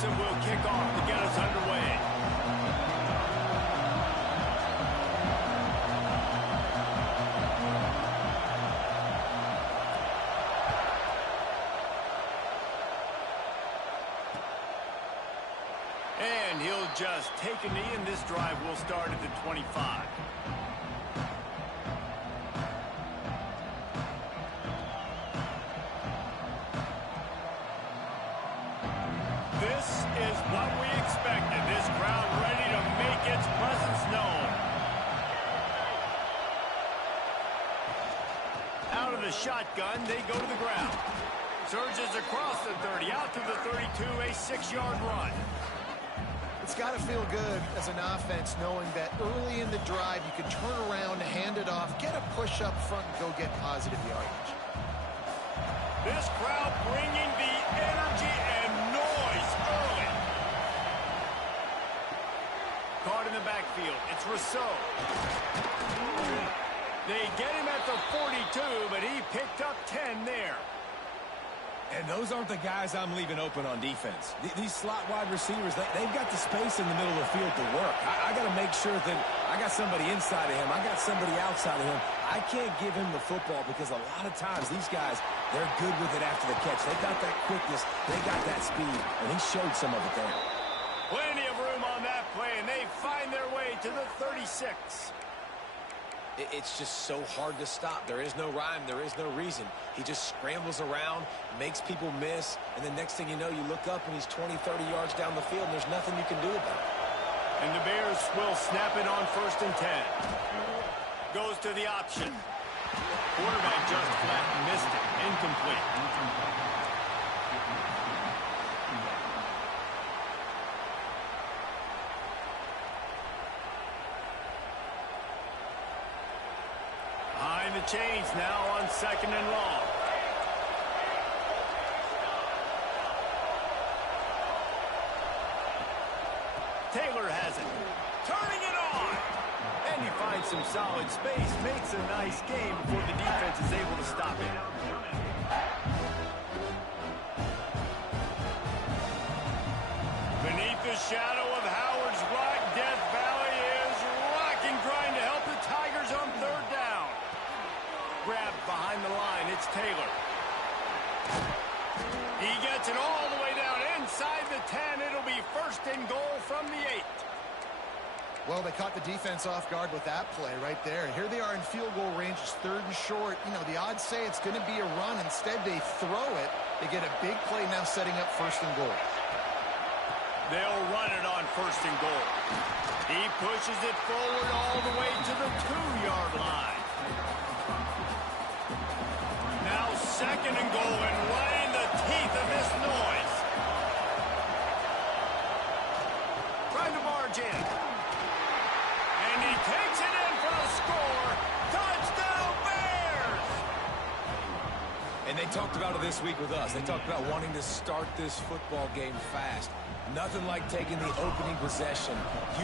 Wilson will kick off to get us underway. And he'll just take a knee, and this drive will start at the 25. This is what we expected. This crowd ready to make its presence known. Out of the shotgun, they go to the ground. Surges across the 30, out to the 32, a 6-yard run. It's got to feel good as an offense knowing that early in the drive you can turn around, hand it off, get a push up front, and go get positive yardage. This crowd bringing the energy and noise early. Caught in the backfield. It's Rousseau. They get him at the 42, but he picked up 10 there. And those aren't the guys I'm leaving open on defense. These slot wide receivers, they've got the space in the middle of the field to work. I got to make sure that I got somebody inside of him. I got somebody outside of him. I can't give him the football because a lot of times these guys, they're good with it after the catch. They got that quickness. They got that speed, and he showed some of it there. Plenty of room on that play, and they find their way to the 36. It's just so hard to stop. There is no rhyme. There is no reason. He just scrambles around, makes people miss, and the next thing you know, you look up and he's 20, 30 yards down the field, and there's nothing you can do about it. And the Bears will snap it on 1st and 10. Goes to the option. Quarterback just flat missed it. Incomplete. Behind the chains now on 2nd and long. Taylor has it. Turning it on. And he finds some solid space. Makes a nice game before the defense is able to stop it. Beneath the shadow of Howard's Rock, Death Valley is rocking, trying to help the Tigers on 3rd down. Grabbed behind the line. It's Taylor. He gets it all the way down inside the 10. It'll be 1st and goal from the 8. Well, they caught the defense off guard with that play right there. Here they are in field goal range. It's 3rd and short. You know, the odds say it's going to be a run. Instead, they throw it. They get a big play now setting up 1st and goal. They'll run it on 1st and goal. He pushes it forward all the way to the 2-yard line. Now 2nd and goal, and right in the teeth of this noise. Trying to barge in. And he takes it in for the score. Touchdown Bears! And they talked about it this week with us. They talked about wanting to start this football game fast. Nothing like taking the opening possession,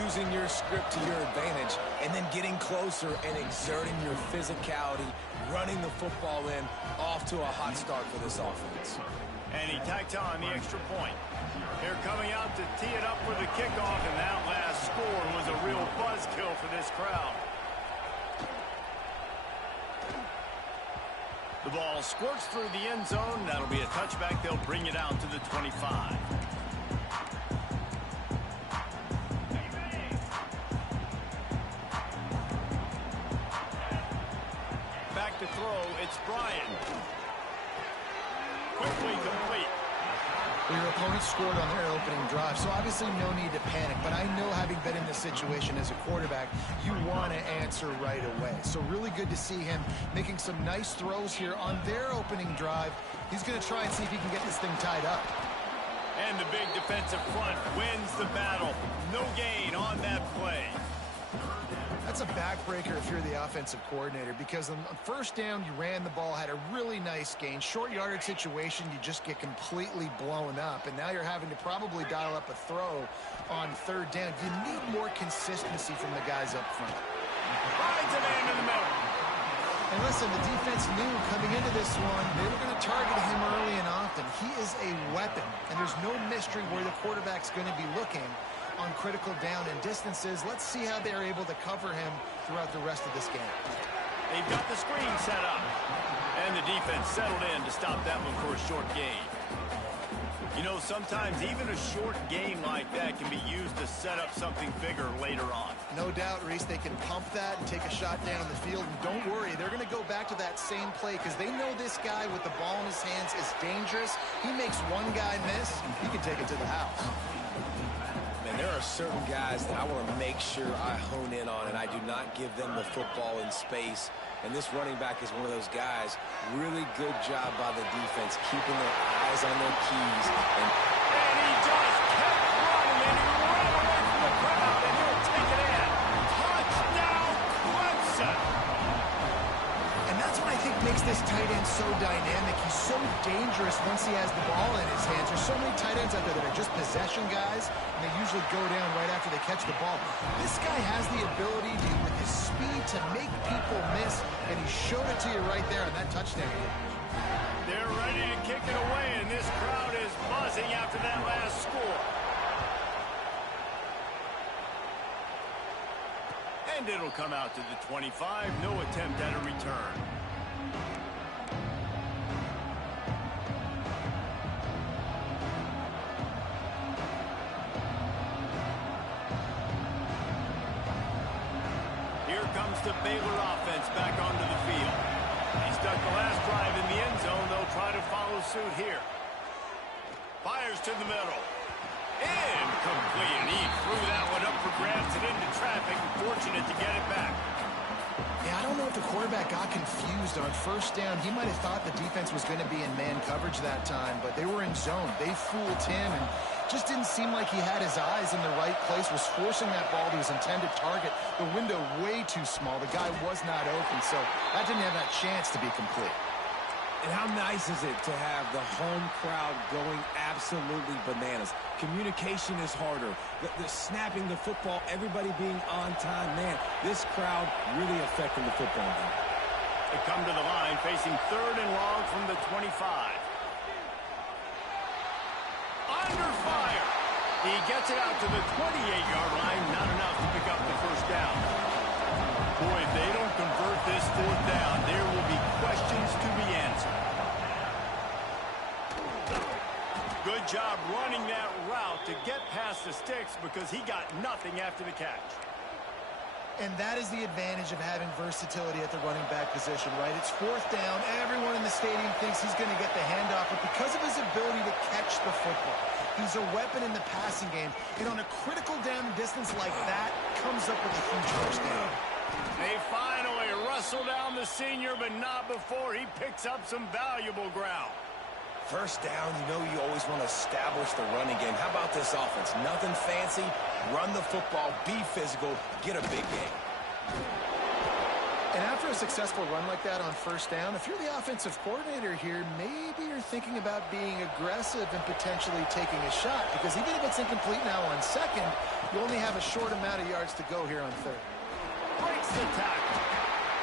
using your script to your advantage, and then getting closer and exerting your physicality, running the football in, off to a hot start for this offense. And he tacked on the extra point. They're coming out to tee it up for the kickoff, and that last score was a real buzzkill for this crowd. The ball squirts through the end zone. That'll be a touchback. They'll bring it out to the 25. Back to throw, it's Bryant. Quickly complete. Well, your opponent scored on their opening drive, so obviously no need to panic. But I know, having been in this situation as a quarterback, you want to answer right away. So really good to see him making some nice throws here on their opening drive. He's going to try and see if he can get this thing tied up. And the big defensive front wins the battle. No gain on that play. That's a backbreaker if you're the offensive coordinator, because on 1st down, you ran the ball, had a really nice gain. Short yardage situation, you just get completely blown up, and now you're having to probably dial up a throw on 3rd down. You need more consistency from the guys up front. Finds a man in the middle. And listen, the defense knew coming into this one, they were going to target him early and often. He is a weapon, and there's no mystery where the quarterback's going to be looking on critical down and distances. Let's see how they're able to cover him throughout the rest of this game. They've got the screen set up. And the defense settled in to stop that one for a short gain. You know, sometimes even a short gain like that can be used to set up something bigger later on. No doubt, Reese, they can pump that and take a shot down the field. And don't worry, they're going to go back to that same play because they know this guy with the ball in his hands is dangerous. He makes one guy miss, he can take it to the house. Man, there are certain guys that I want to make sure I hone in on, and I do not give them the football in space. And this running back is one of those guys. Really good job by the defense, keeping their eyes on their keys. And he just kept running, and he ran away from the crowd, and he'll take it in. Touchdown, Clemson! And that's what I think makes this tight end so dynamic. He's so dangerous once he has the ball in his hands. There's so many tight ends out there that are just possession guys, and they usually go down right after they catch the ball. This guy has the ability to, with his speed, to make people miss, and he showed it to you right there on that touchdown. They're ready to kick it away, and this crowd is buzzing after that last score. And it'll come out to the 25. No attempt at a return. Here comes the Baylor offense back onto the field. He stuck the last drive in the end zone. They'll try to follow suit here. Fires to the middle. Incomplete. And he threw that one up for grabs and into traffic. Fortunate to get it back. Yeah, I don't know if the quarterback got confused on first down. He might have thought the defense was going to be in man coverage that time, but they were in zone. They fooled him and just didn't seem like he had his eyes in the right place, was forcing that ball to his intended target. The window way too small. The guy was not open, so that didn't have that chance to be complete. And how nice is it to have the home crowd going absolutely bananas? Communication is harder. The snapping the football, everybody being on time. Man, this crowd really affecting the football game. They come to the line facing 3rd and long from the 25. Under fire. He gets it out to the 28-yard line. Not enough to pick up the first down. Boy, if they don't convert this 4th down, there will be questions to be answered. Good job running that route to get past the sticks because he got nothing after the catch. And that is the advantage of having versatility at the running back position, right? It's 4th down. Everyone in the stadium thinks he's going to get the handoff, but because of his ability to catch the football, he's a weapon in the passing game. And on a critical down distance like that, comes up with a huge first down. They finally wrestle down the senior, but not before he picks up some valuable ground. First down, you know you always want to establish the running game. How about this offense? Nothing fancy. Run the football, be physical, get a big game. And after a successful run like that on first down, if you're the offensive coordinator here, maybe you're thinking about being aggressive and potentially taking a shot, because even if it's incomplete now on 2nd, you only have a short amount of yards to go here on 3rd. Breaks the tackle.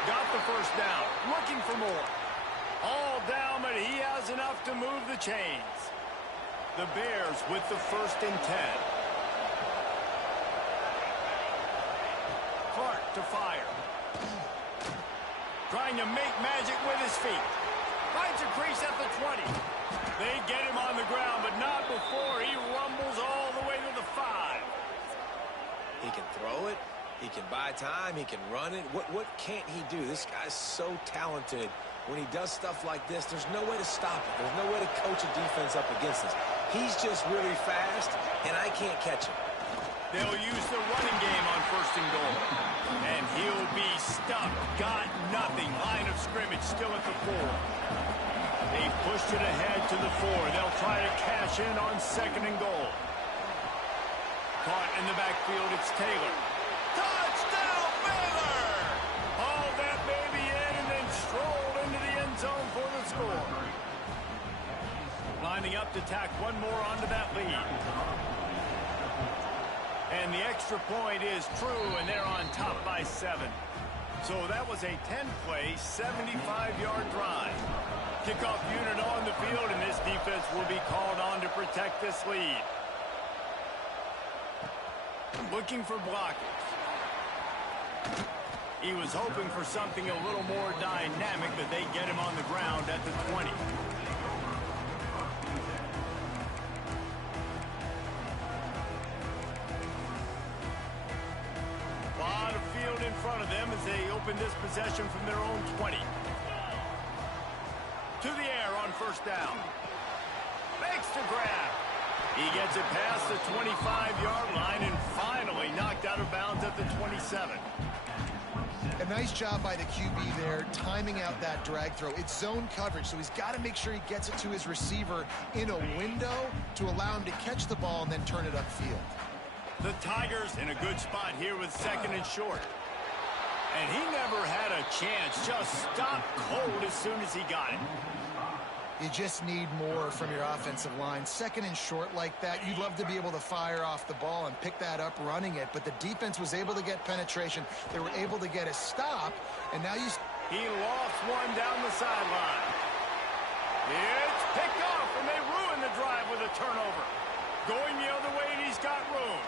Got the first down. Looking for more. All down, but he has enough to move the chains. The Bears with the 1st and 10. Clark to fire. Trying to make magic with his feet. Finds a crease at the 20. They get him on the ground, but not before he rumbles all the way to the 5. He can throw it. He can buy time. He can run it. What can't he do? This guy's so talented. When he does stuff like this, there's no way to stop it. There's no way to coach a defense up against this. He's just really fast, and I can't catch him. They'll use the running game on 1st and goal. And he'll be stuck. Got nothing. Line of scrimmage still at the 4. They pushed it ahead to the 4. They'll try to cash in on 2nd and goal. Caught in the backfield, it's Taylor. Touchdown, Baylor! Hauled that baby in and then strolled into the end zone for the score. Lining up to tack one more onto that lead. And the extra point is true, and they're on top by 7. So that was a 10-play, 75-yard drive. Kickoff unit on the field, and this defense will be called on to protect this lead. Looking for blockers. He was hoping for something a little more dynamic, but they get him on the ground at the 20. A lot of field in front of them as they open this possession from their own 20. To the air on first down. Makes the grab. He gets it past the 25-yard line and finally knocked out of bounds at the 27. A nice job by the QB there, timing out that drag throw. It's zone coverage, so he's got to make sure he gets it to his receiver in a window to allow him to catch the ball and then turn it upfield. The Tigers in a good spot here with second and short. And he never had a chance, just stopped cold as soon as he got it. You just need more from your offensive line. Second and short like that, you'd love to be able to fire off the ball and pick that up running it, but the defense was able to get penetration. They were able to get a stop, and now he lost one down the sideline. It's picked off, and they ruin the drive with a turnover. Going the other way, and he's got room.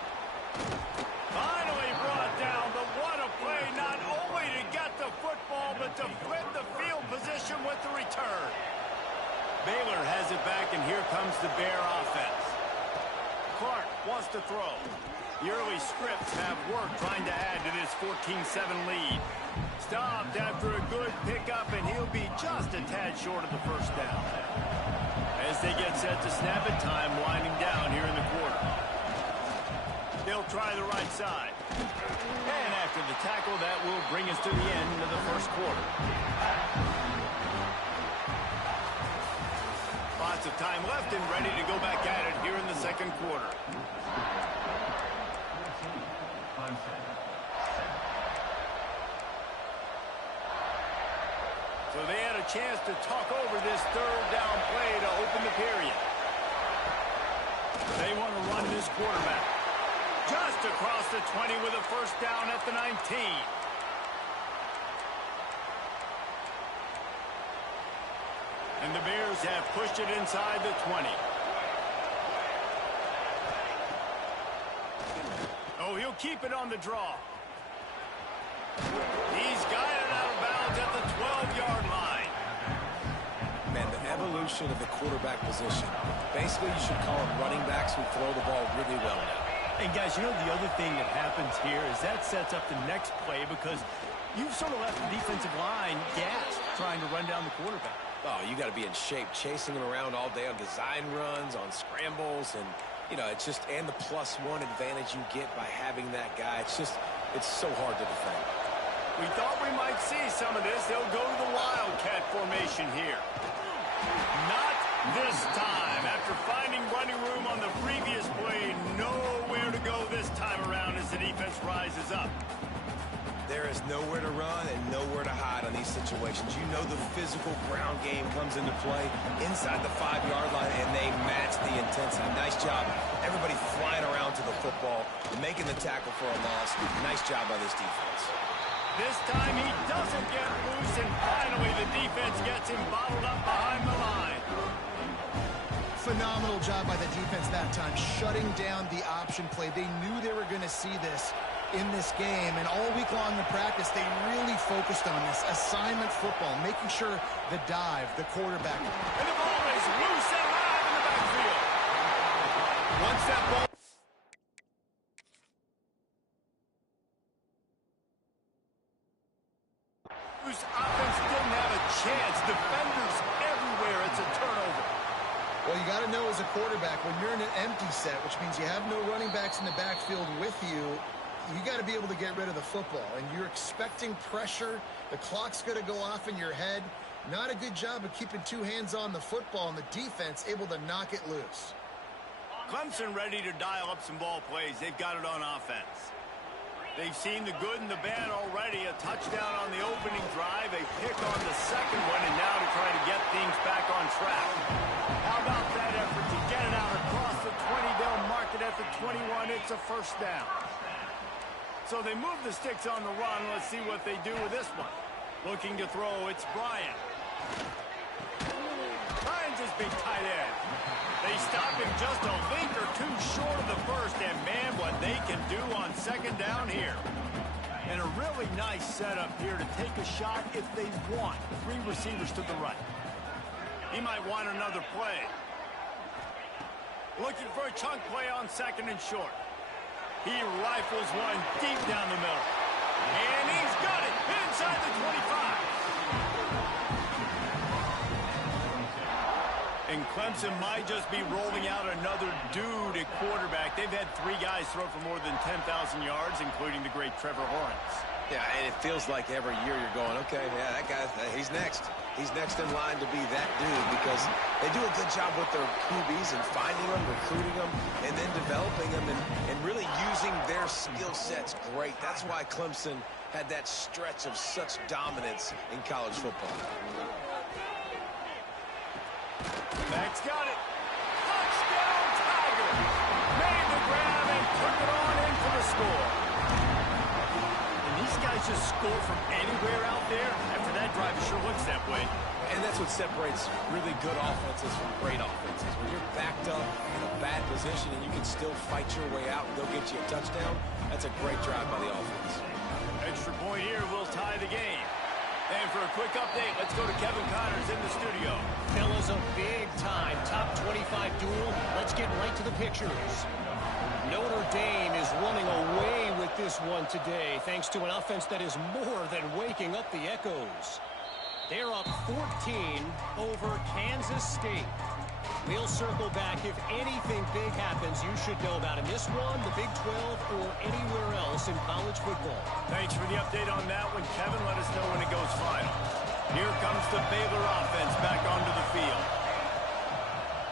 Finally brought down, but what a play, not only to get the football, but to flip the field position with the return. Baylor has it back, and here comes the Bear offense. Clark wants to throw. The early scripts have worked trying to add to this 14-7 lead. Stopped after a good pickup, and he'll be just a tad short of the first down. As they get set to snap it, time winding down here in the quarter. They'll try the right side. And after the tackle, that will bring us to the end of the first quarter. Lots of time left and ready to go back at it here in the second quarter. So they had a chance to talk over this third down play to open the period. They want to run this quarterback. Just across the 20 with a first down at the 19. And the Bears have pushed it inside the 20. Oh, he'll keep it on the draw. He's got it out of bounds at the 12-yard line. Man, the evolution of the quarterback position. Basically, you should call them running backs who throw the ball really well now. And, guys, you know the other thing that happens here is that sets up the next play because you've sort of left the defensive line gassed trying to run down the quarterback. Oh, you got to be in shape, chasing him around all day on design runs, on scrambles, and, you know, it's just, and the +1 advantage you get by having that guy. It's just, it's so hard to defend. We thought we might see some of this. They'll go to the Wildcat formation here. Not this time. After finding running room on the previous play, nowhere to go this time around as the defense rises up. There is nowhere to run and nowhere to hide on these situations. You know the physical ground game comes into play inside the 5-yard line, and they match the intensity. Nice job. Everybody flying around to the football, making the tackle for a loss. Nice job by this defense. This time he doesn't get loose, and finally the defense gets him bottled up behind the line. Phenomenal job by the defense that time, shutting down the option play. They knew they were going to see this in this game, and all week long in practice, they really focused on this assignment football, making sure the dive, the quarterback. And the ball is loose and live in the backfield. Once that ball... whose offense didn't have a chance. Defenders everywhere. It's a turnover. Well, you got to know as a quarterback, when you're in an empty set, which means you have no running backs in the backfield with you, you got to be able to get rid of the football, and you're expecting pressure. The clock's going to go off in your head. Not a good job of keeping two hands on the football, and the defense able to knock it loose. Clemson ready to dial up some ball plays. They've got it on offense. They've seen the good and the bad already. A touchdown on the opening drive, a pick on the second one, and now to try to get things back on track. How about that effort to get it out across the 20? They'll mark it at the 21. It's a first down. So they move the sticks on the run. Let's see what they do with this one. Looking to throw, it's Bryant. stop him just a link or two short of the first, and man, what they can do on second down here. And a really nice setup here to take a shot if they want. 3 receivers to the right. He might want another play. Looking for a chunk play on second and short. He rifles one deep down the middle. And he's got it inside the 25. And Clemson might just be rolling out another dude at quarterback. They've had 3 guys throw for more than 10,000 yards, including the great Trevor Lawrence. Yeah, and it feels like every year you're going, okay, yeah, that guy, he's next. He's next in line to be that dude because they do a good job with their QBs and finding them, recruiting them, and then developing them and really using their skill sets great. That's why Clemson had that stretch of such dominance in college football. Max got it. Touchdown, Tiger. Made the grab and took it on in for the score. And these guys just score from anywhere out there. After that drive, it sure looks that way. And that's what separates really good offenses from great offenses. When you're backed up in a bad position and you can still fight your way out and go get you a touchdown, that's a great drive by the offense. Extra point here will tie the game. And for a quick update, let's go to Kevin Connors in the studio. Fellas, a big-time top 25 duel. Let's get right to the pictures. Notre Dame is running away with this one today, thanks to an offense that is more than waking up the echoes. They're up 14 over Kansas State. We'll circle back. If anything big happens, you should know about in this one, the Big 12, or anywhere else in college football. Thanks for the update on that one, Kevin. Let us know when it goes final. Here comes the Baylor offense back onto the field.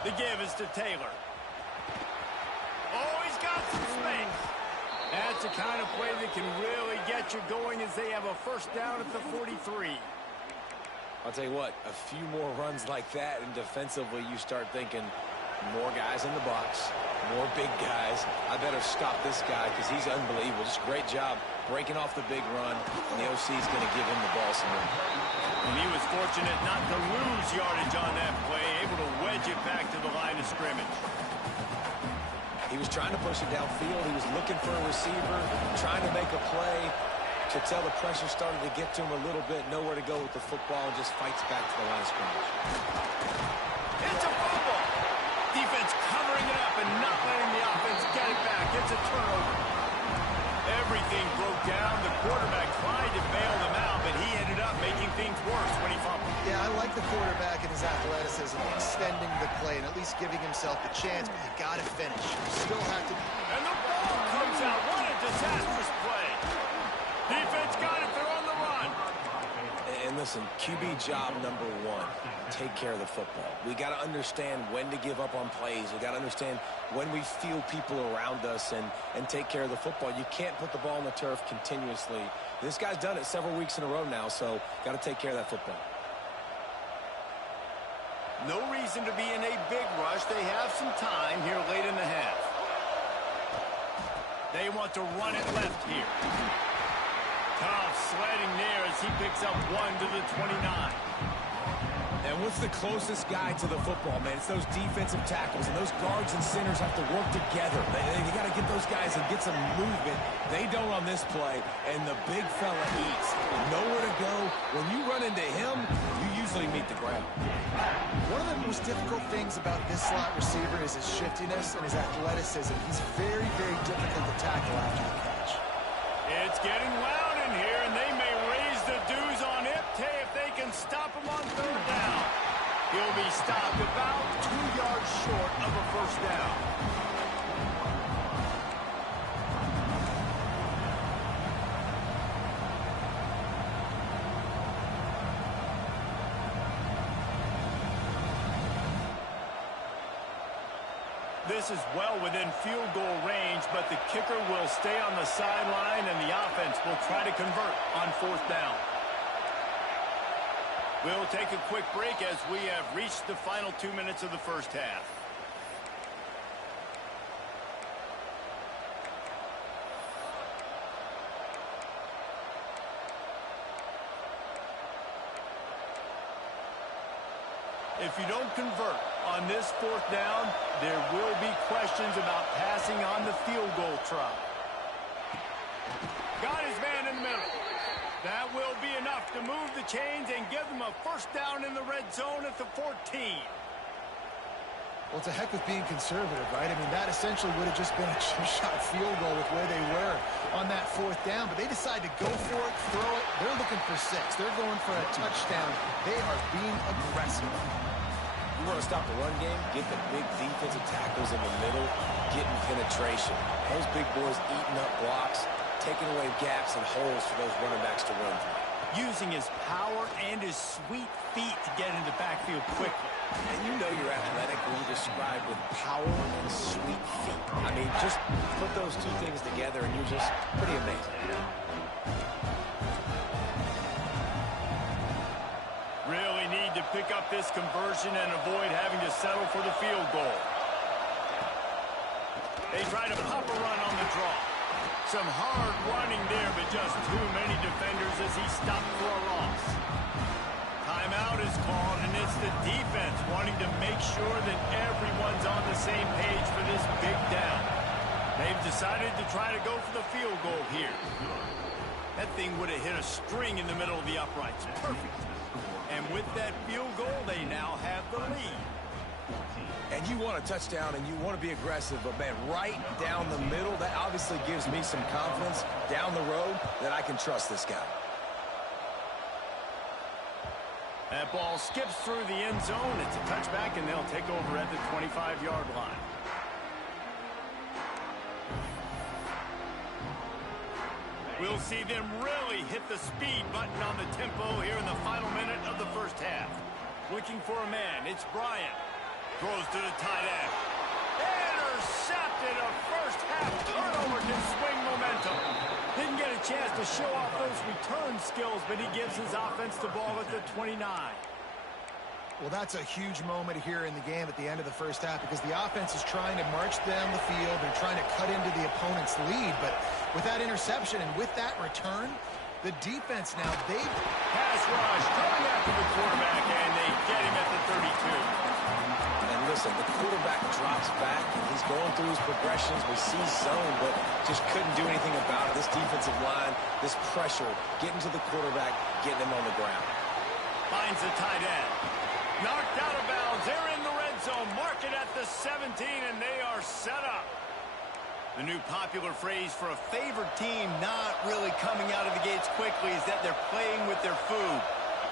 The give is to Taylor. Oh, he's got some space. That's the kind of play that can really get you going as they have a first down at the 43. I'll tell you what, a few more runs like that, and defensively you start thinking more guys in the box, more big guys. I better stop this guy because he's unbelievable. Just great job breaking off the big run, and the OC is going to give him the ball some more. And he was fortunate not to lose yardage on that play, able to wedge it back to the line of scrimmage. He was trying to push it downfield. He was looking for a receiver, trying to make a play. To tell the pressure started to get to him a little bit, nowhere to go with the football, and just fights back to the line of scrimmage. It's a fumble. Defense covering it up and not letting the offense get it back. It's a turnover. Everything broke down. The quarterback tried to bail them out, but he ended up making things worse when he fumbled. Yeah, I like the quarterback and his athleticism, extending the play and at least giving himself the chance, but you got to finish. You still have to. And the ball comes out. What a disastrous play. Defense got it. They're on the run. And listen, QB job number 1, take care of the football. We got to understand when to give up on plays. We got to understand when we feel people around us and take care of the football. You can't put the ball on the turf continuously. This guy's done it several weeks in a row now, so got to take care of that football. No reason to be in a big rush. They have some time here late in the half. They want to run it left here. Tough sledding there as he picks up 1 to the 29. And what's the closest guy to the football, man? It's those defensive tackles, and those guards and centers have to work together. They got to get those guys and get some movement. They don't on this play, and the big fella eats. Nowhere to go. When you run into him, you usually meet the ground. One of the most difficult things about this slot receiver is his shiftiness and his athleticism. He's very, very difficult to tackle after the catch. It's getting loud in here, and they may raise the dues on Ipte if they can stop him on third down. He'll be stopped about 2 yards short of a first down. This is well within field goal range, but the kicker will stay on the sideline, and the offense will try to convert on fourth down. We'll take a quick break as we have reached the final 2 minutes of the first half. If you don't convert on this fourth down, there will be questions about passing on the field goal try. Got his man in the middle. That will be enough to move the chains and give them a first down in the red zone at the 14. Well, it's a heck of being conservative, right? I mean, that essentially would have just been a two-shot field goal with where they were on that fourth down. But they decide to go for it, throw it. They're looking for 6. They're going for a touchdown. They are being aggressive. You want to stop the run game, get the big defensive tackles in the middle, getting penetration. Those big boys eating up blocks, taking away gaps and holes for those running backs to run through. Using his power and his sweet feet to get into the backfield quickly. And you know you're athletic when you describe with power and sweet feet. I mean, just put those two things together and you're just pretty amazing. Really need to pick up this conversion and avoid having to settle for the field goal. They try to pop a run on the draw. Some hard running there, but just too many defenders as he stopped for a loss. Timeout is called, and it's the defense wanting to make sure that everyone's on the same page for this big down. They've decided to try to go for the field goal here. That thing would have hit a string in the middle of the uprights. Perfect. And with that field goal, they now have the lead. And you want a touchdown and you want to be aggressive, but man, right down the middle, that obviously gives me some confidence down the road that I can trust this guy. That ball skips through the end zone. It's a touchback, and they'll take over at the 25-yard line. We'll see them really hit the speed button on the tempo here in the final minute of the first half. Looking for a man. It's Bryant. Throws to the tight end. Intercepted. A first half turnover can swing momentum. Didn't get a chance to show off those return skills, but he gives his offense the ball at the 29. Well, that's a huge moment here in the game at the end of the first half because the offense is trying to march down the field. They're trying to cut into the opponent's lead, but with that interception and with that return, the defense now, they pass rush coming after the quarterback, and they get him at the 32. And listen, the quarterback drops back, and he's going through his progressions. We see zone, but just couldn't do anything about it. This defensive line, this pressure, getting to the quarterback, getting him on the ground. Finds the tight end. Knocked out of bounds. They're in the red zone. Mark it at the 17, and they are set up. The new popular phrase for a favored team not really coming out of the gates quickly is that they're playing with their food.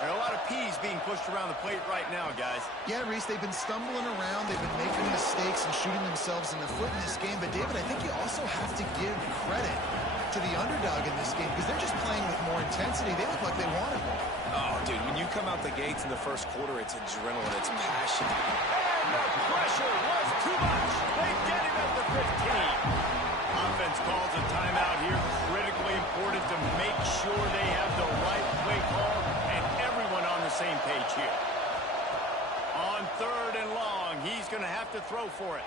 There are a lot of peas being pushed around the plate right now, guys. Yeah, Reese, they've been stumbling around. They've been making mistakes and shooting themselves in the foot in this game. But, David, I think you also have to give credit to the underdog in this game because they're just playing with more intensity. They look like they want it more. Oh, dude, when you come out the gates in the first quarter, it's adrenaline, it's passion. And the pressure was too much. They get him at the 15. Offense calls a timeout here. Critically important to make sure they have the right play call and everyone on the same page here. On 3rd and long, he's going to have to throw for it.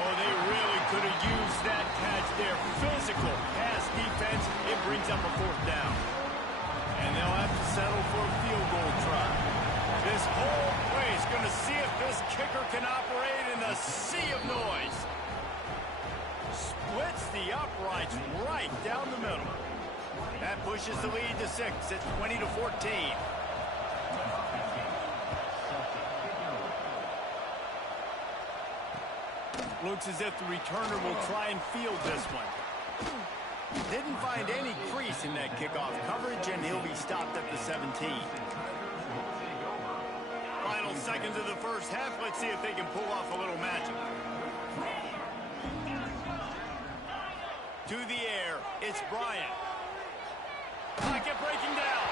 Oh, they really could have used that catch there. Physical pass defense. It brings up a 4th down. And they'll have to settle for a field goal try. This whole play is going to see if this kicker can operate in the sea of noise. Splits the uprights right down the middle. That pushes the lead to 6 at 20-14. Looks as if the returner will try and field this one. Didn't find any crease in that kickoff coverage, and he'll be stopped at the 17. Final seconds of the first half. Let's see if they can pull off a little magic. To the air, it's Bryant. Pocket breaking down.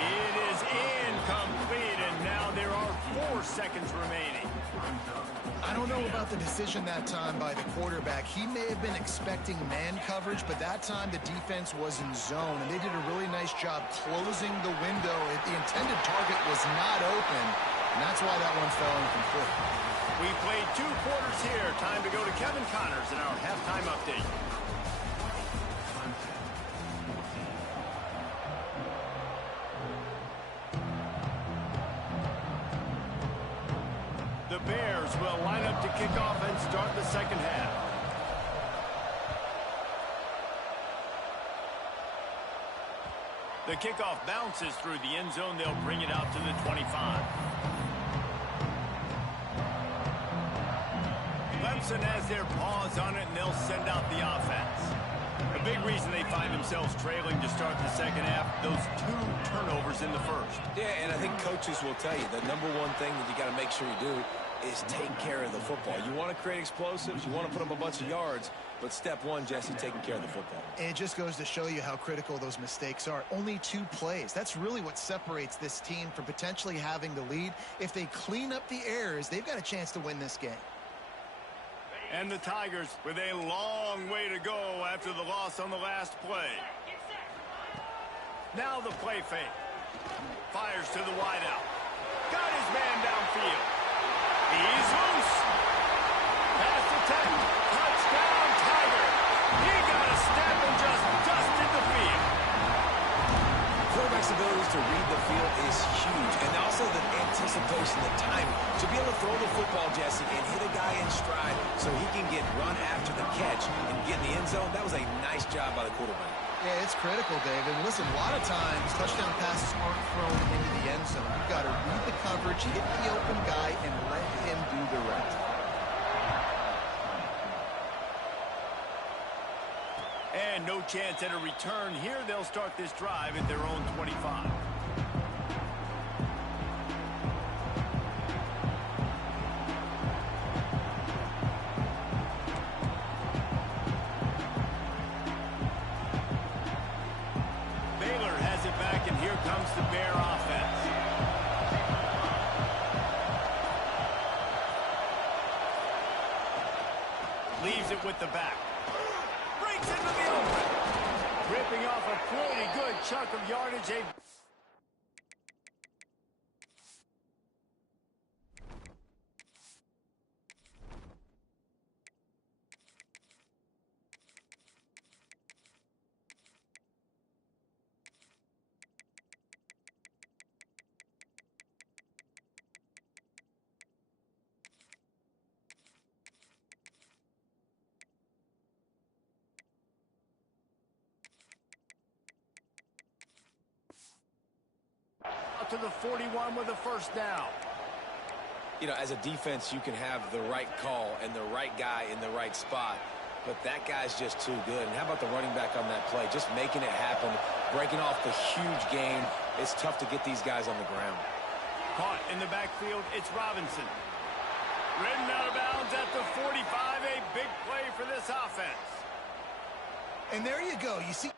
It is incomplete, and now there are 4 seconds remaining. I don't know about the decision that time by the quarterback. He may have been expecting man coverage, but that time the defense was in zone, and they did a really nice job closing the window. The intended target was not open, and that's why that one fell incomplete. We played 2 quarters here. Time to go to Kevin Connors in our halftime update. The Bears will line up to kick off and start the second half. The kickoff bounces through the end zone. They'll bring it out to the 25. Clemson has their paws on it, and they'll send out the offense. A big reason they find themselves trailing to start the second half, those 2 turnovers in the first. Yeah, and I think coaches will tell you the number one thing that you got to make sure you do is take care of the football. You want to create explosives, you want to put up a bunch of yards, but step one, Jesse, taking care of the football. It just goes to show you how critical those mistakes are. Only 2 plays. That's really what separates this team from potentially having the lead. If they clean up the errors, they've got a chance to win this game. And the Tigers with a long way to go after the loss on the last play. Now the play fake. Fires to the wideout. Got his man downfield. He's loose. Pass attempt. Touchdown, Tiger. He got a step and just dusted the field. Quarterback's abilities to read the field is huge, and also the anticipation, the timing. To be able to throw the football, Jesse, and hit a guy in stride so he can get run after the catch and get in the end zone, that was a nice job by the quarterback. Yeah, it's critical, Dave. And listen, a lot of times touchdown passes aren't thrown into the end zone. You've got to read the coverage, hit the open guy, and let him do the rest. And no chance at a return here. They'll start this drive at their own 25. Baylor has it back, and here comes the Bear offense. Leaves it with the back. Breaks into the open. Ripping off a pretty good chunk of yardage. To the 41 with a first down. You know, as a defense, you can have the right call and the right guy in the right spot, but that guy's just too good. And how about the running back on that play? Just making it happen, breaking off the huge game. It's tough to get these guys on the ground. Caught in the backfield, it's Robinson. Ridden out of bounds at the 45, a big play for this offense. And there you go. You see...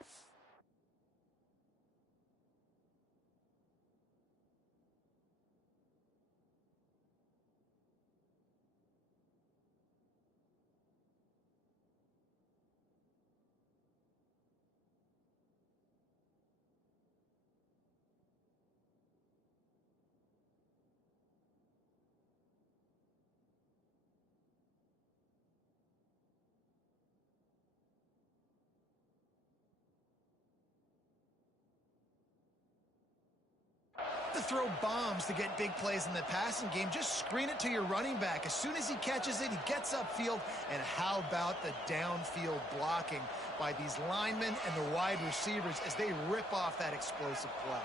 to throw bombs to get big plays in the passing game. Just screen it to your running back. As soon as he catches it, he gets upfield. And how about the downfield blocking by these linemen and the wide receivers as they rip off that explosive play?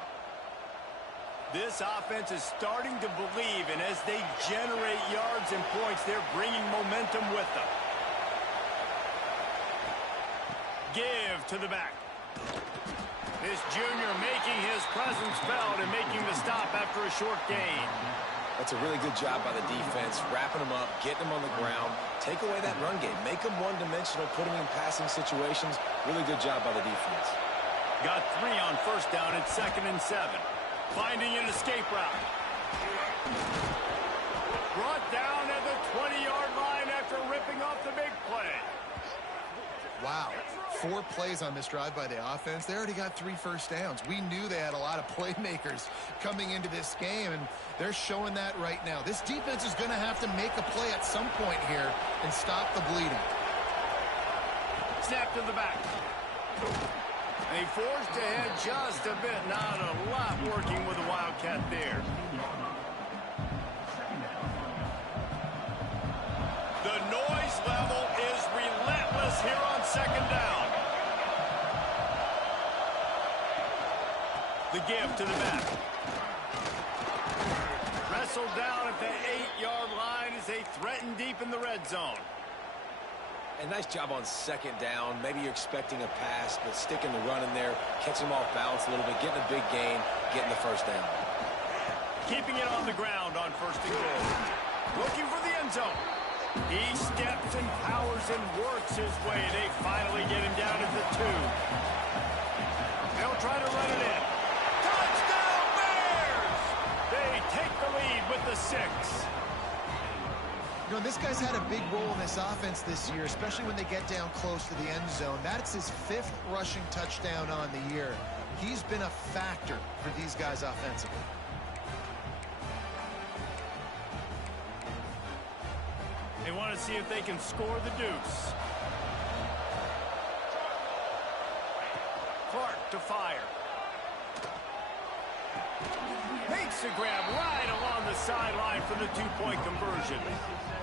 This offense is starting to believe, and as they generate yards and points, they're bringing momentum with them. Give to the back. This junior making his presence felt and making the stop after a short gain. That's a really good job by the defense, wrapping them up, getting them on the ground. Take away that run game. Make them one-dimensional, put them in passing situations. Really good job by the defense. Got 3 on first down at 2nd and 7. Finding an escape route. Brought down at the 20-yard line after ripping off the big play. Wow. 4 plays on this drive by the offense. They already got 3 first downs. We knew they had a lot of playmakers coming into this game, and they're showing that right now. This defense is going to have to make a play at some point here and stop the bleeding. Snap to the back. They forced ahead just a bit. Not a lot working with the Wildcat there. success here on second down. The give to the back. Wrestled down at the 8-yard line as they threaten deep in the red zone. A nice job on second down. Maybe you're expecting a pass, but sticking the run in there, catching him off balance a little bit, getting a big gain, getting the first down. Keeping it on the ground on first and goal. Looking for the end zone. He steps and powers and works his way. They finally get him down at the 2. They'll try to run it in. Touchdown Bears! They take the lead with the 6. You know, this guy's had a big role in this offense this year, especially when they get down close to the end zone. That's his 5th rushing touchdown on the year. He's been a factor for these guys offensively. They want to see if they can score the deuce. Clark to fire. Makes a grab right along the sideline for the 2-point conversion.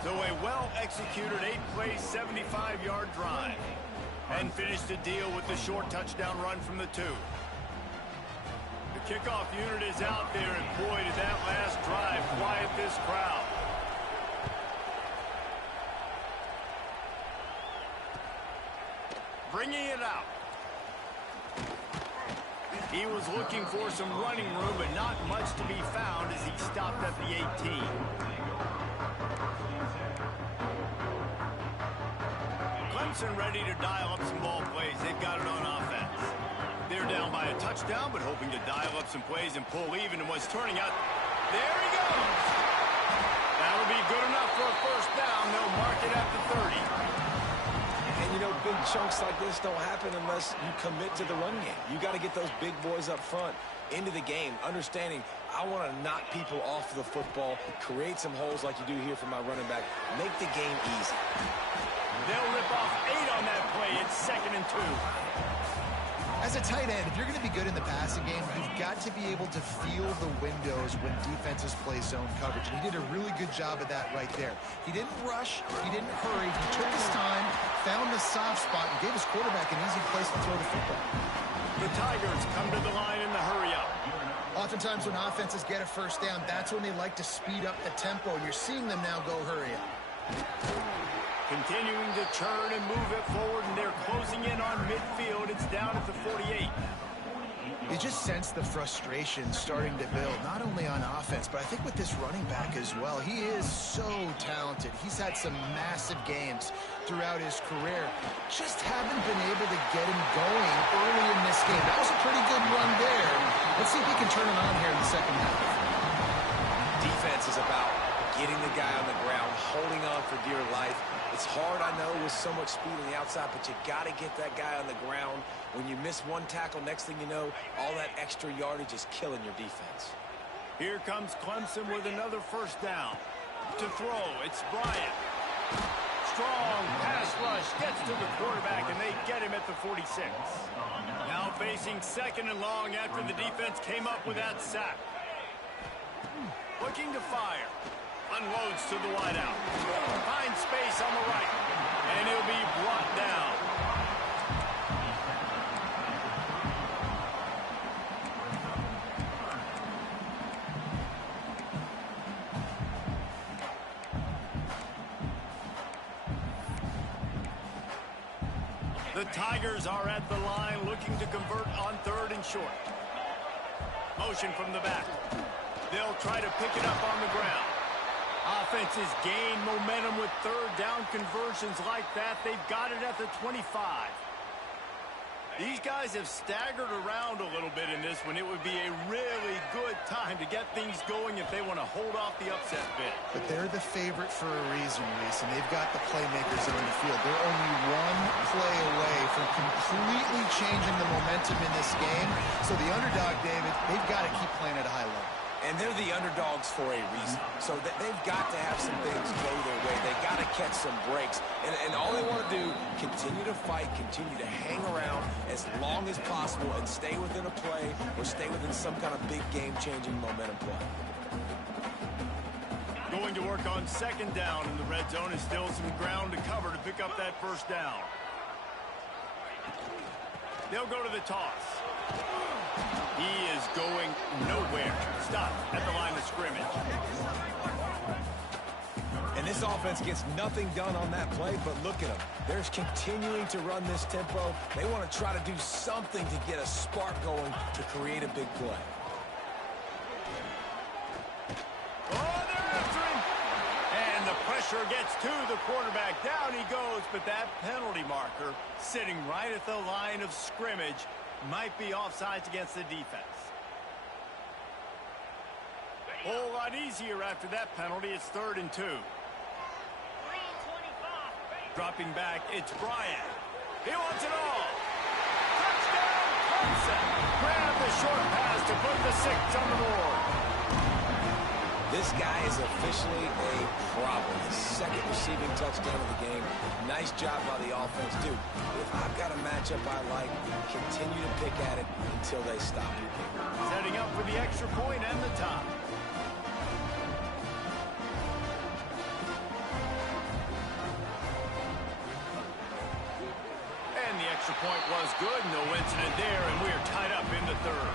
So a well-executed 8-play, 75-yard drive. And finished the deal with the short touchdown run from the 2. The kickoff unit is out there, and boy, did that last drive quiet this crowd. Bringing it out. He was looking for some running room, but not much to be found as he stopped at the 18. Clemson ready to dial up some ball plays. They've got it on offense. They're down by a touchdown, but hoping to dial up some plays and pull even in what's turning out. There he goes. That'll be good enough for a first down. They'll mark it at the 30. And, you know, big chunks like this don't happen unless you commit to the run game. You got to get those big boys up front into the game, understanding I want to knock people off the football, create some holes like you do here for my running back, make the game easy. They'll rip off 8 on that play. It's 2nd and 2. As a tight end, if you're going to be good in the passing game, you've got to be able to feel the windows when defenses play zone coverage. And he did a really good job of that right there. He didn't rush. He didn't hurry. He took his time, found the soft spot, and gave his quarterback an easy place to throw the football. The Tigers come to the line in the hurry-up. Oftentimes when offenses get a first down, that's when they like to speed up the tempo. You're seeing them now go hurry up. Continuing to turn and move it forward, and they're closing in on midfield. It's down at the 48. You just sense the frustration starting to build, not only on offense, but I think with this running back as well. He is so talented. He's had some massive games throughout his career. Just haven't been able to get him going early in this game. That was a pretty good run there. Let's see if he can turn it on here in the second half. Defense is about getting the guy on the ground, holding on for dear life. It's hard, I know, with so much speed on the outside, but you got to get that guy on the ground. When you miss one tackle, next thing you know, all that extra yardage is killing your defense. Here comes Clemson with another first down. To throw, it's Bryant. Strong pass rush, gets to the quarterback, and they get him at the 46. Now facing 2nd and long after the defense came up with that sack. Looking to fire. Unloads to the wideout. Finds space on the right. And he'll be brought down. The Tigers are at the line looking to convert on 3rd and short. Motion from the back. They'll try to pick it up on the ground. Offenses gain momentum with 3rd down conversions like that. They've got it at the 25. These guys have staggered around a little bit in this one. It would be a really good time to get things going if they want to hold off the upset bid. But they're the favorite for a reason, Reese, and they've got the playmakers on the field. They're only one play away from completely changing the momentum in this game. So the underdog, David, they've got to keep playing at a high level. And they're the underdogs for a reason. So they've got to have some things go their way. They've got to catch some breaks. And all they want to do, continue to fight, continue to hang around as long as possible and stay within a play or stay within some kind of big game-changing momentum play. Going to work on 2nd down in the red zone is still some ground to cover to pick up that first down. They'll go to the toss. He is going nowhere. Stop at the line of scrimmage. And this offense gets nothing done on that play, but look at them. They're continuing to run this tempo. They want to try to do something to get a spark going to create a big play. Oh, they're after him. And the pressure gets to the quarterback. Down he goes, but that penalty marker sitting right at the line of scrimmage might be offsides against the defense. Whole lot easier after that penalty. It's 3rd and 2. Dropping back, it's Bryant. He wants it all. Touchdown, Clemson. Grab the short pass to put the 6 on the board. This guy is officially a problem. His 2nd receiving touchdown of the game. Nice job by the offense. Dude, if I've got a matchup I like, continue to pick at it until they stop you. Setting up for the extra point and the top. And the extra point was good. No incident there, and we are tied up in the 3rd.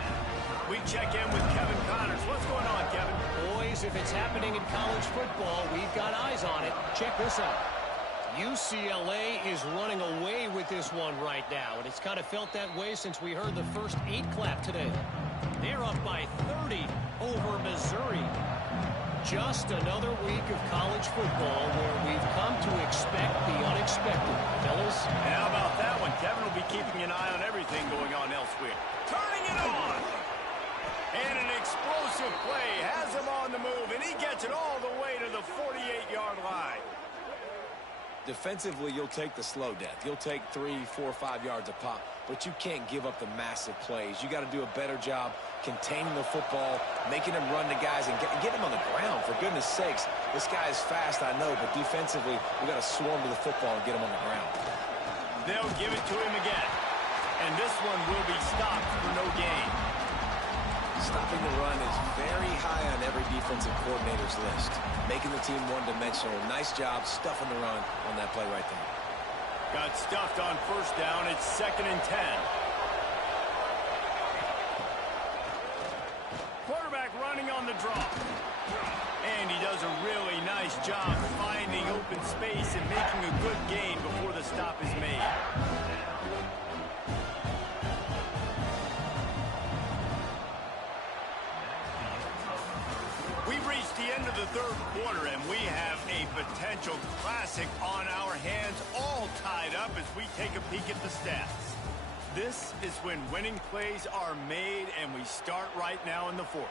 We check in with Kevin Connors. What's going on, Kevin? Boys, if it's happening in college football, we've got eyes on it. Check this out. UCLA is running away with this one right now, and it's kind of felt that way since we heard the first 8 clap today. They're up by 30 over Missouri. Just another week of college football where we've come to expect the unexpected. Fellas? And how about that one? Kevin will be keeping an eye on everything going on elsewhere. Turning it on! And an explosive play has him on the move, and he gets it all the way to the 48-yard line. Defensively, you'll take the slow death. You'll take 3, 4, 5 yards a pop, but you can't give up the massive plays. You got to do a better job containing the football, making him run to guys, and get him on the ground. For goodness sakes, this guy is fast, I know, but defensively, we got to swarm to the football and get him on the ground. They'll give it to him again, and this one will be stopped for no gain. Stopping the run is very high on every defensive coordinator's list. Making the team one-dimensional. Nice job stuffing the run on that play right there. Got stuffed on 1st down. It's 2nd and 10. Quarterback running on the draw. And he does a really nice job finding open space and making a good gain before the stop is made. We've reached the end of the 3rd quarter, and we have a potential classic on our hands, all tied up as we take a peek at the stats. This is when winning plays are made, and we start right now in the 4th.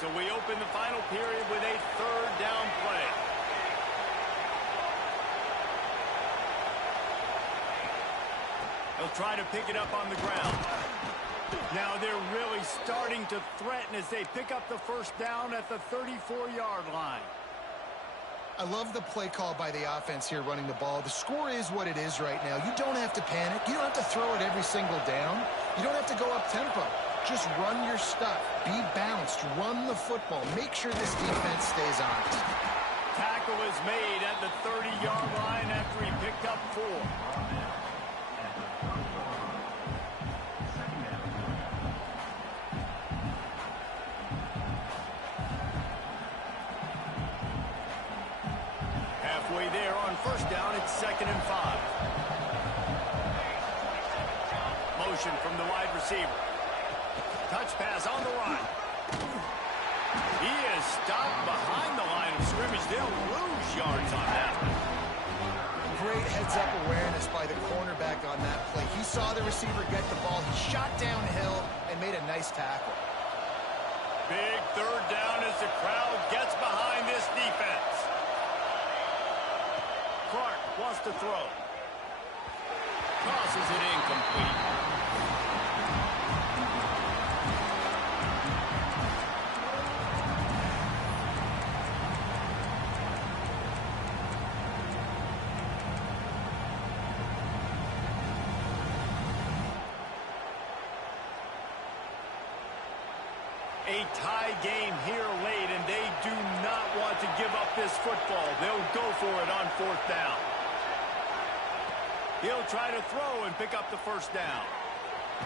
So we open the final period with a 3rd down play. They'll try to pick it up on the ground. Now they're really starting to threaten as they pick up the 1st down at the 34-yard line. I love the play call by the offense here running the ball. The score is what it is right now. You don't have to panic. You don't have to throw it every single down. You don't have to go up tempo. Just run your stuff. Be balanced. Run the football. Make sure this defense stays honest. Tackle is made at the 30-yard line after he picked up 4. Halfway there on 1st down, it's 2nd and 5. Motion from the wide receiver. Touch pass on the run. He is stopped behind the line of scrimmage. They'll lose yards on that one. Great heads-up awareness by the cornerback on that play. He saw the receiver get the ball. He shot downhill and made a nice tackle. Big 3rd down as the crowd gets behind this defense. Clark wants to throw. Tosses it incomplete. A tie game here late, and they do not want to give up this football. They'll go for it on 4th down. He'll try to throw and pick up the 1st down.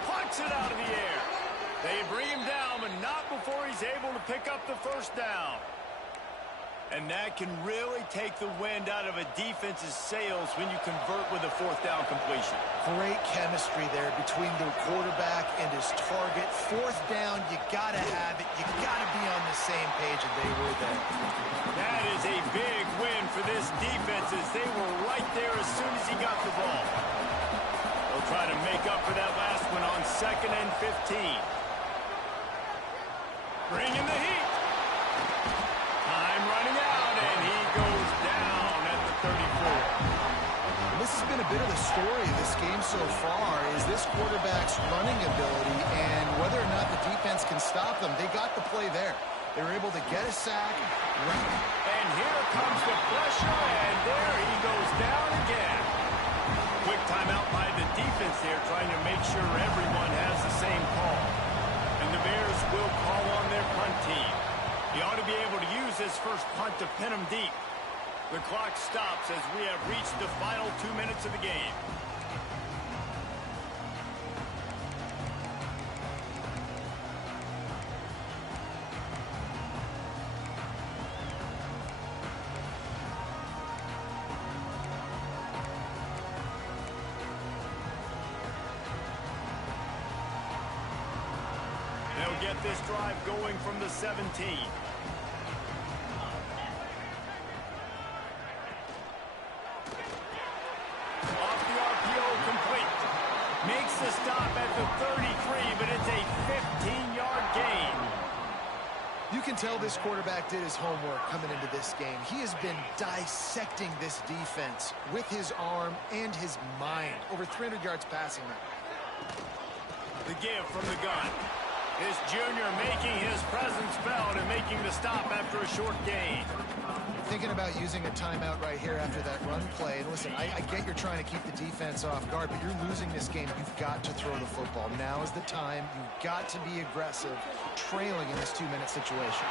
Plucks it out of the air. They bring him down, but not before he's able to pick up the 1st down. And that can really take the wind out of a defense's sails when you convert with a 4th down completion. Great chemistry there between the quarterback and his target. 4th down, you got to have it. You got to be on the same page, and they were there. That is a big win for this defense as they were right there as soon as he got the ball. They'll try to make up for that last one on 2nd and 15. Bring in the heat. Time running out, and he goes down at the 34. This has been a bit of the story of this game so far, is this quarterback's running ability and whether or not the defense can stop them. They got the play there. They were able to get a sack. And here comes the pressure, and there he goes down again. Quick timeout by the defense there, trying to make sure everyone has the same call. And the Bears will call on their punt team. He ought to be able to use his first punt to pin him deep. The clock stops as we have reached the final 2 minutes of the game. They'll get this drive going from the 17. Makes the stop at the 33, but it's a 15-yard gain. You can tell this quarterback did his homework coming into this game. He has been dissecting this defense with his arm and his mind. Over 300 yards passing now. The give from the gun. This junior making his presence felt and making the stop after a short gain. Thinking about using a timeout right here after that run play. And listen, I get you're trying to keep the defense off guard, but you're losing this game. You've got to throw the football. Now is the time. You've got to be aggressive, trailing in this 2-minute situation.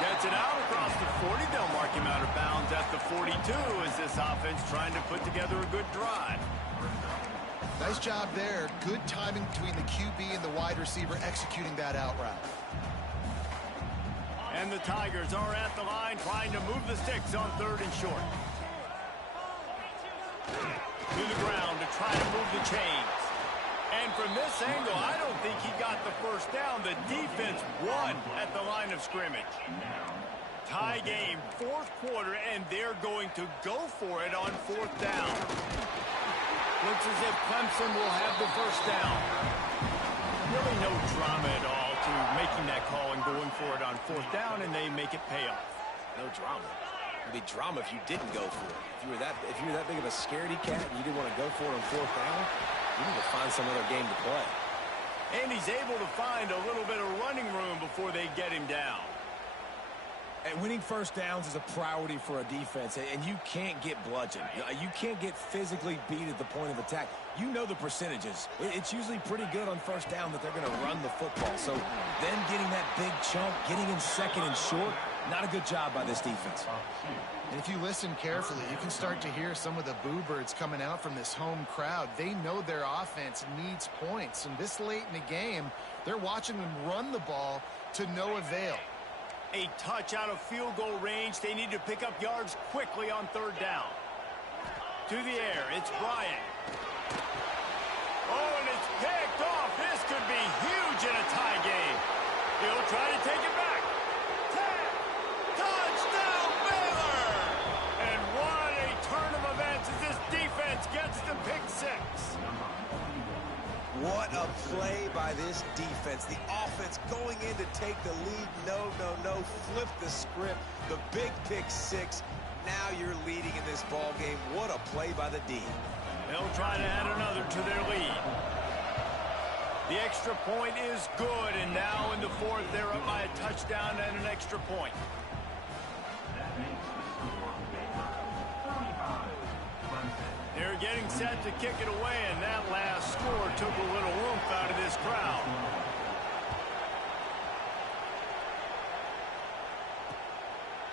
Gets it out across the 40. They'll mark him out of bounds at the 42 as this offense trying to put together a good drive. Nice job there. Good timing between the QB and the wide receiver executing that out route. And the Tigers are at the line trying to move the sticks on 3rd and short. To the ground to try to move the chains. And from this angle, I don't think he got the 1st down. The defense won at the line of scrimmage. Tie game, 4th quarter, and they're going to go for it on 4th down. Looks as if Clemson will have the 1st down. Really no drama at all to making that call and going for it on 4th down, and they make it pay off. No drama. It'd be drama if you didn't go for it. If you were that big of a scaredy cat and you didn't want to go for it on 4th down, you need to find some other game to play. And he's able to find a little bit of running room before they get him down. And winning 1st downs is a priority for a defense, and you can't get bludgeoned. You can't get physically beat at the point of attack. You know the percentages. It's usually pretty good on 1st down that they're going to run the football. So them getting that big chunk, getting in 2nd and short, not a good job by this defense. And if you listen carefully, you can start to hear some of the boo birds coming out from this home crowd. They know their offense needs points, and this late in the game, they're watching them run the ball to no avail. A touch out of field goal range. They need to pick up yards quickly on 3rd down. To the air, it's Bryant. Oh, and it's picked off. This could be huge in a tie game. He'll try to take it back. Touchdown, Baylor! And what a turn of events as this defense gets the pick 6. What a play by this defense. The offense going in to take the lead. No. Flip the script. The big pick 6. Now you're leading in this ball game. What a play by the D. They'll try to add another to their lead. The extra point is good, and now in the 4th, they're up by a touchdown and an extra point. They're getting set to kick it away, and that last score took a little oomph out of this crowd.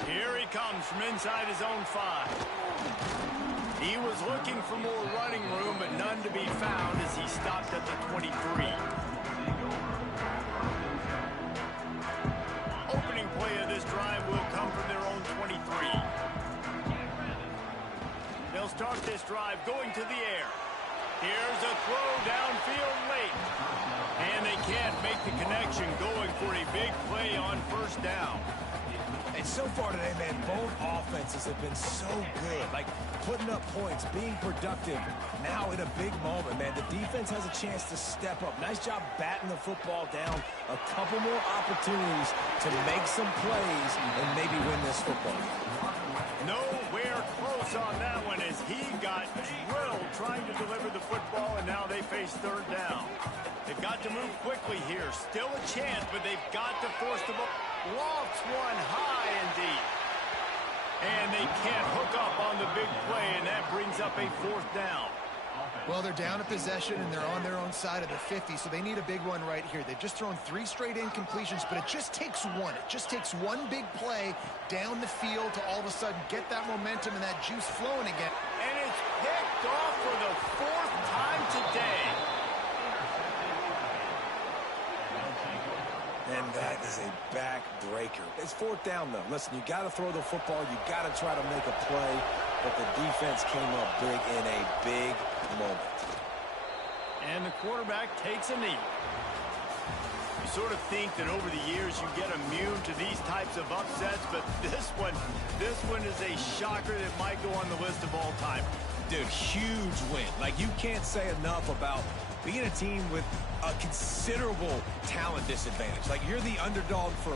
Here he comes from inside his own 5. He was looking for more running room, but none to be found as he stopped at the 23. Opening play of this drive will come from their own 23. They'll start this drive going to the air. Here's a throw downfield late. And they can't make the connection, going for a big play on first down. And so far today, man, both offenses have been so good. Like, putting up points, being productive. Now in a big moment, man, the defense has a chance to step up. Nice job batting the football down. A couple more opportunities to make some plays and maybe win this football. Nowhere close on that one as he got drilled trying to deliver the football, and now they face third down. They've got to move quickly here. Still a chance, but they've got to force the ball. Lofts one high and deep. And they can't hook up on the big play, and that brings up a fourth down. Well, they're down a possession, and they're on their own side of the 50, so they need a big one right here. They've just thrown 3 straight incompletions, but it just takes one. It just takes one big play down the field to all of a sudden get that momentum and that juice flowing again. And it's picked off for the 4th time today. And that is a backbreaker. It's 4th down, though. Listen, you got to throw the football. You got to try to make a play. But the defense came up big in a big moment. And the quarterback takes a knee. You sort of think that over the years you get immune to these types of upsets, but this one is a shocker that might go on the list of all time. Dude, huge win. Like, you can't say enough about being a team with a considerable talent disadvantage. Like, you're the underdog for